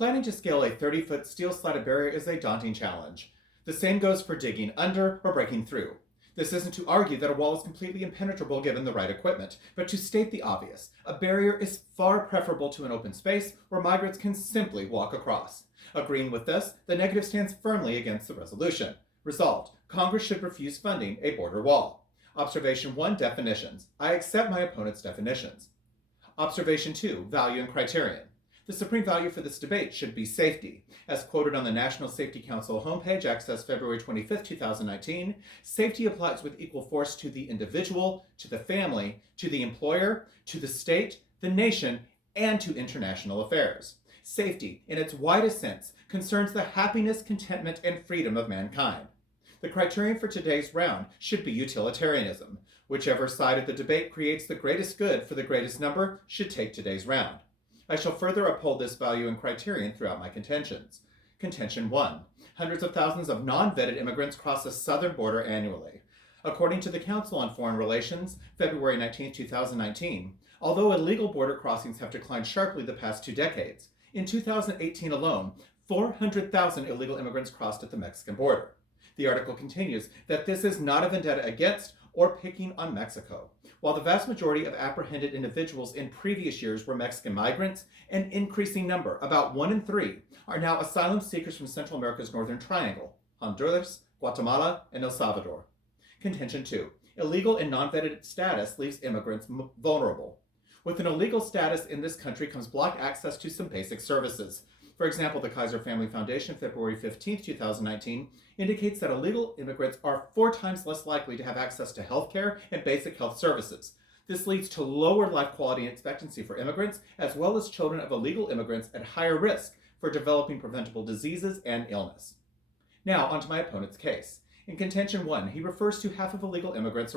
Planning to scale a 30-foot steel-slatted barrier is a daunting challenge. The same goes for digging under or breaking through. This isn't to argue that a wall is completely impenetrable given the right equipment, but to state the obvious. A barrier is far preferable to an open space where migrants can simply walk across. Agreeing with this, the negative stands firmly against the resolution. Resolved, Congress should refuse funding a border wall. Observation 1, definitions. I accept my opponent's definitions. Observation 2, value and criterion. The supreme value for this debate should be safety. As quoted on the National Safety Council homepage, accessed February 25, 2019, safety applies with equal force to the individual, to the family, to the employer, to the state, the nation, and to international affairs. Safety, in its widest sense, concerns the happiness, contentment, and freedom of mankind. The criterion for today's round should be utilitarianism. Whichever side of the debate creates the greatest good for the greatest number should take today's round. I shall further uphold this value and criterion throughout my contentions. Contention 1. Hundreds of thousands of non-vetted immigrants cross the southern border annually. According to the Council on Foreign Relations, February 19, 2019, although illegal border crossings have declined sharply the past 2 decades, in 2018 alone, 400,000 illegal immigrants crossed at the Mexican border. The article continues that this is not a vendetta against or picking on Mexico. While the vast majority of apprehended individuals in previous years were Mexican migrants, an increasing number, about 1 in 3, are now asylum seekers from Central America's Northern Triangle, Honduras, Guatemala, and El Salvador. Contention 2. Illegal and non-vetted status leaves immigrants vulnerable. With an illegal status in this country comes blocked access to some basic services. For example, the Kaiser Family Foundation, February 15, 2019, indicates that illegal immigrants are 4 times less likely to have access to health care and basic health services. This leads to lower life quality and expectancy for immigrants, as well as children of illegal immigrants at higher risk for developing preventable diseases and illness. Now, onto my opponent's case. In contention 1, he refers to half of illegal immigrants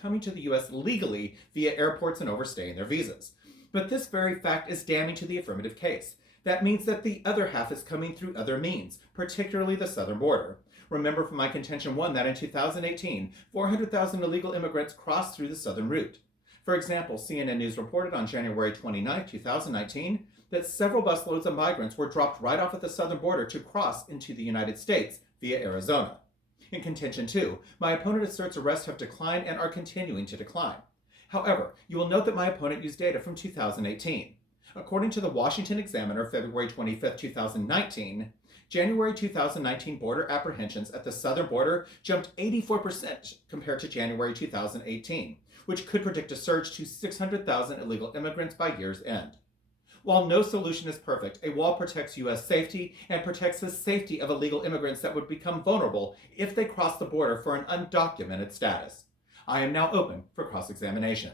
coming to the U.S. legally via airports and overstaying their visas. But this very fact is damning to the affirmative case. That means that the other half is coming through other means, particularly the southern border. Remember from my contention 1 that in 2018, 400,000 illegal immigrants crossed through the southern route. For example, CNN News reported on January 29, 2019, that several busloads of migrants were dropped right off at the southern border to cross into the United States via Arizona. In contention 2, my opponent asserts arrests have declined and are continuing to decline. However, you will note that my opponent used data from 2018. According to the Washington Examiner, February 25, 2019, January 2019 border apprehensions at the southern border jumped 84% compared to January 2018, which could predict a surge to 600,000 illegal immigrants by year's end. While no solution is perfect, a wall protects U.S. safety and protects the safety of illegal immigrants that would become vulnerable if they cross the border for an undocumented status. I am now open for cross-examination.